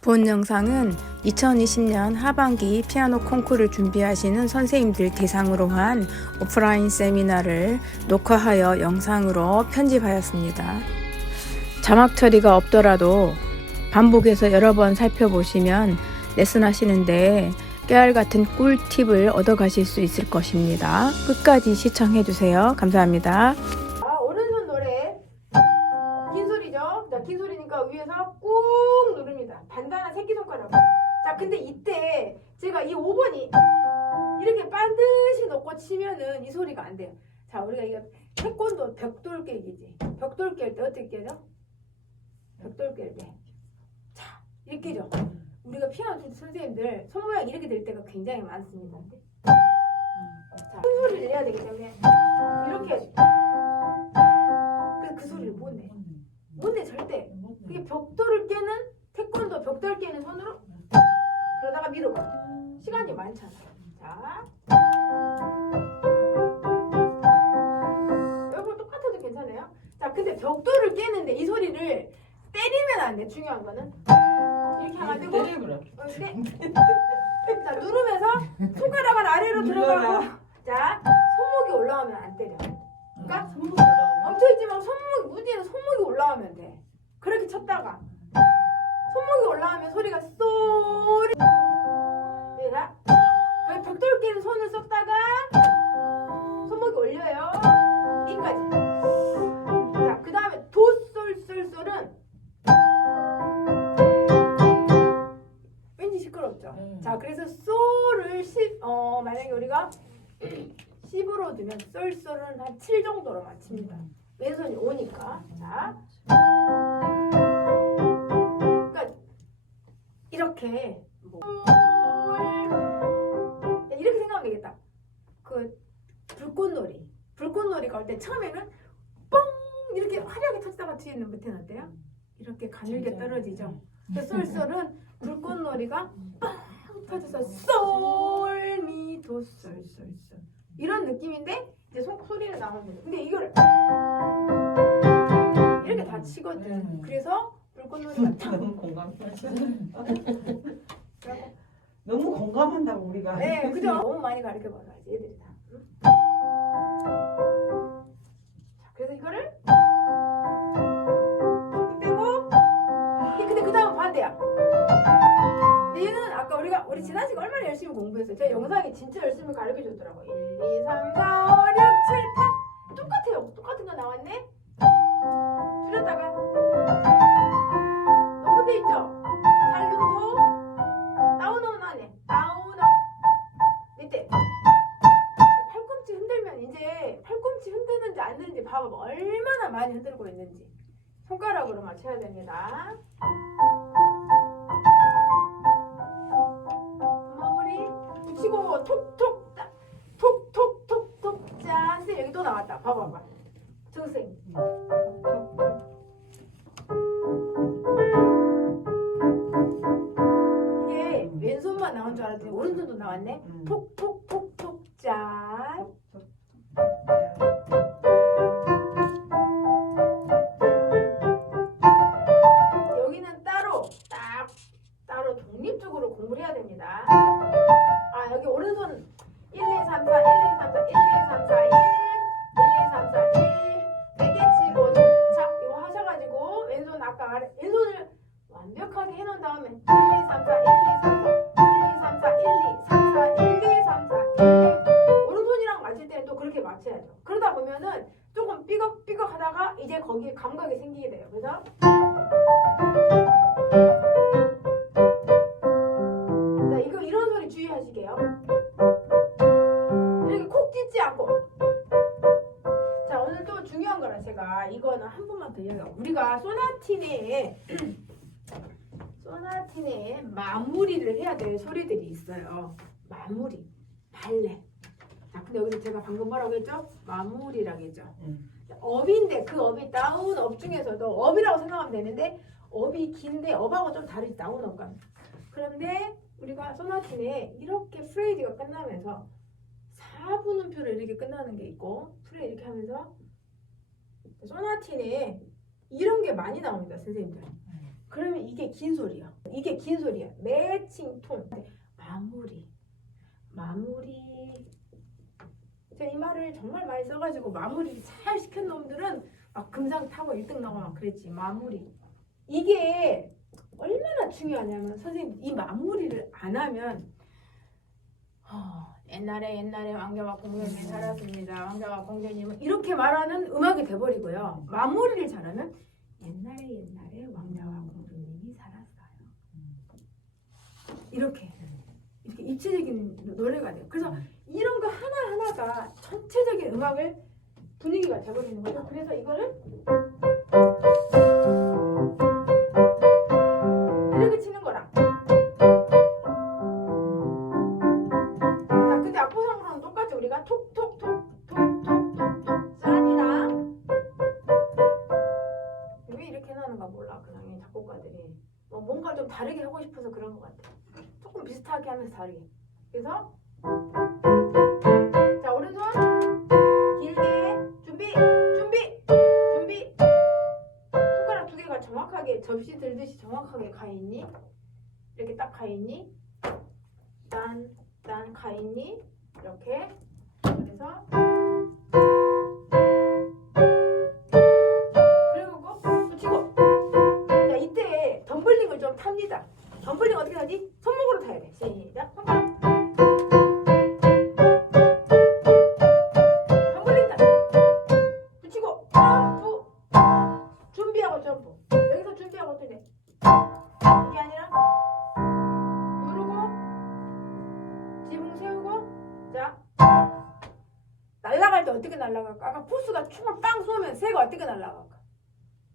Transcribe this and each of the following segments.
본 영상은 2020년 하반기 피아노 콩쿠르를 준비하시는 선생님들 대상으로 한 오프라인 세미나를 녹화하여 영상으로 편집하였습니다. 자막 처리가 없더라도 반복해서 여러 번 살펴보시면 레슨 하시는데 깨알 같은 꿀팁을 얻어 가실 수 있을 것입니다. 끝까지 시청해 주세요. 감사합니다. 근데 이때 제가 이 5번이 이렇게 반드시 놓고 치면은 이 소리가 안 돼요. 자, 우리가 이거 태권도 벽돌 깨기지. 벽돌 깰 때 어떻게 깨죠? 벽돌 깰 때. 자, 이렇게 죠 우리가 피아노 선생님들 손 모양 이렇게 될 때가 굉장히 많습니다. 자, 큰 소리를 내야 되기 때문에 이렇게 해야지. 그래서 그 소리를 못 내. 못 내, 절대. 그게 벽돌을 깨는, 태권도 벽돌 깨는 손으로 그러다가 밀어가. 시간이 많잖아. 자. 여러분 똑같아도 괜찮아요? 자, 근데 벽돌을 깨는데 이 소리를 때리면 안 돼. 중요한 거는. 이렇게 되고. 때려버려. 어, 네. 자, 누르면서 손가락은 아래로 들어가고. 자, 손목이 올라오면 안 때려. 그러니까 손목 올라오면 멈춰있지만 손목, 무지는 손목이 올라오면 돼. 그렇게 쳤다가 손목이 올라오면 소리가 쏘 10으로 두면 쏠쏠은 한 7 정도로 맞춥니다. 왼손이 5니까. 자. 그러니까 이렇게 뭐 솔. 이렇게 생각하면 되겠다. 그 불꽃놀이. 불꽃놀이 갈 때 처음에는 뻥 이렇게 화려하게 터지다가 뒤에는 밑에는 어때요? 이렇게 가늘게 떨어지죠. 그 쏠쏠은 불꽃놀이가 빵 터져서 솔미 도솔솔솔 이런 느낌인데 이제 소, 소리가 나오는 거죠. 근데 이걸 이렇게 다 치거든. 음. 그래서 불꽃놀이가 탁. 너무 공감. 너무 공감한다고 우리가. 네, 그죠? 너무 많이 가르쳐 봐가지 애들이 다. 응? 열심히 공부했어요. 제가 영상에 진짜 열심히 가르쳐 줬더라고. 1, 2, 3, 4, 5, 6, 7, 8 똑같아요. 똑같은 거 나왔네. 줄였다가 높은 데 있죠? 잘 누르고 다운업 나네. 다운업. 밑에. 팔꿈치 흔들면 이제 팔꿈치 흔드는지 안 흔드는지 봐봐. 얼마나 많이 흔들고 있는지. 손가락으로 맞춰야 됩니다. 붙이고 톡톡 딱. 톡톡톡톡 짠. 선생님 여기 또 나왔다. 봐봐봐. 정생. 이게 왼손만 나온 줄 알았더니 오른손도 나왔네. 음. 톡톡톡톡 짠. 3, 4, 1, 2, 3, 4, 1, 2, 3, 4, 1, 1, 2, 3, 4, 1 4개 치고 착 이거 하셔가지고 왼손 아까 아래 왼손을 완벽하게 해놓은 다음에 1, 2, 3, 4, 1, 2, 3, 4, 1, 2, 3, 4, 1, 2, 3, 4, 1, 2, 3, 4, 1, 2 오른손이랑 맞을 때는 또 그렇게 맞춰야죠. 그러다 보면은 조금 삐걱삐걱 하다가 이제 거기에 감각이 생기게 돼요. 그래서 우리가 소나티네에 소나티네에 마무리를 해야 될 소리들이 있어요. 마무리, 발레. 자 근데 여기서 제가 방금 뭐라고 했죠? 마무리라고 했죠. 음. 업인데 그 업이 다운 업 중에서도 업이라고 생각하면 되는데 업이 긴데 업하고 좀 다르지 다운 업과 그런데 우리가 소나티네 이렇게 프레이즈가 끝나면서 4분음표로 이렇게 끝나는 게 있고 프레이 이렇게 하면서 소나티네 이런 게 많이 나옵니다 선생님들 그러면 이게 긴 소리야. 이게 긴 소리야. 매칭 톤. 마무리. 마무리. 제가 이 말을 정말 많이 써가지고 마무리 잘 시킨 놈들은 막 금상 타고 1등 나고 막 그랬지. 마무리. 이게 얼마나 중요하냐면 선생님 이 마무리를 안 하면 어, 옛날에 옛날에 왕자와 공주님이 살았습니다. 왕자와 공주님은 이렇게 말하는 음악이 돼버리고요. 마무리를 잘하면 옛날에 옛날에 왕자와 공주님이 살았어요. 이렇게 이렇게 입체적인 노래가 돼요. 그래서 이런 거 하나 하나가 전체적인 음악을 분위기가 돼버리는 거죠. 그래서 이거를 접시 들듯이 정확하게 가 있니? 이렇게 딱 가 있니? 딴딴가 있니? 이렇게. 그래서 그리고 붙이고. 자 이때 덤블링을 좀 탑니다. 덤블링 어떻게 하지? 손목으로 타야 돼. 시작. 손가락 세우고 자 날아갈 때 어떻게 날아갈까? 아까 포스가 총을 빵 쏘면 새가 어떻게 날아갈까?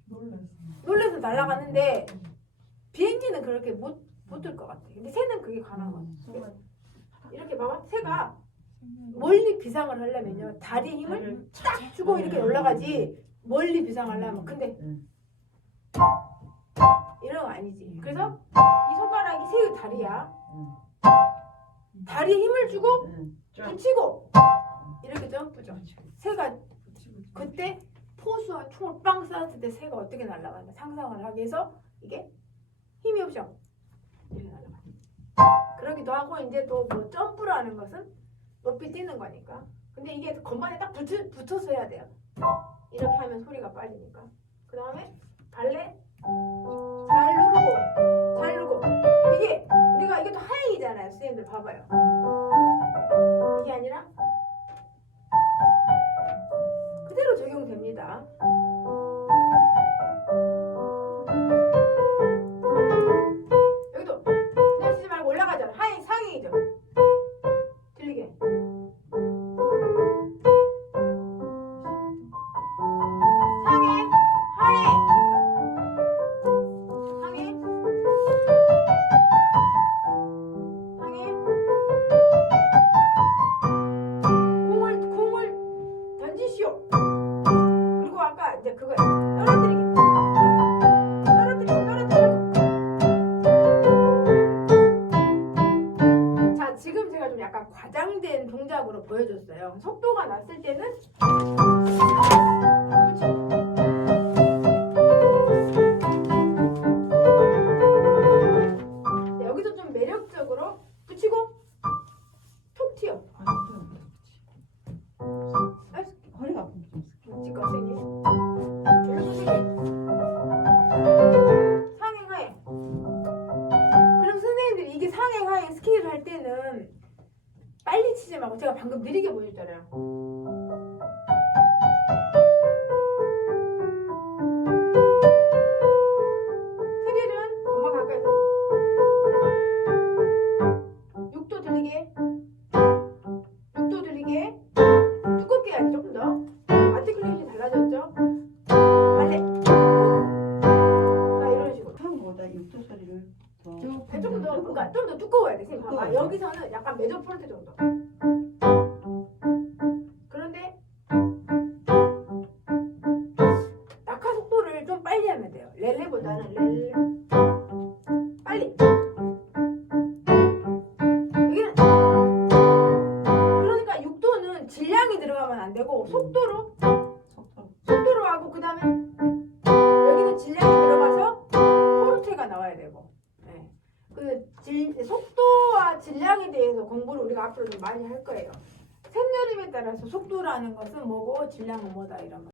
놀랐어. 놀래서 날아가는데 비행기는 그렇게 못 못들것 같아. 근데 새는 그게 가능한 것 같아. 이렇게 봐봐. 새가 멀리 비상을 하려면요 다리 힘을 딱 주고 이렇게 올라가지 멀리 비상하려면 근데 응. 이런 거 아니지. 그래서 이 손가락이 새의 다리야. 응. 다리에 힘을 주고. 붙이고 이렇게 점프죠. 새가 그때 포수와 총을 빵 쐈을 때 새가 어떻게 날아가나 상상을 하게 해서 이게 힘이 없죠. 그러기도 하고 이제 또 뭐 점프라는 것은 높이 뛰는 거니까. 근데 이게 건반에 딱 붙, 붙어서 해야 돼요. 이렇게 하면 소리가 빠지니까. 그 다음에 발레 잘 누르고 잘 누르고 이게 우리가 이게 또 하행이잖아요. 선생님들 봐봐요. 보여줬어요. 속도가 났을 때는 그러니까 좀 더 두꺼워야 돼 선생님 봐봐 두꺼워요. 여기서는 약간 메조 폴트 정도 따라서 속도라는 것은 뭐고 질량은 뭐다 이런 거.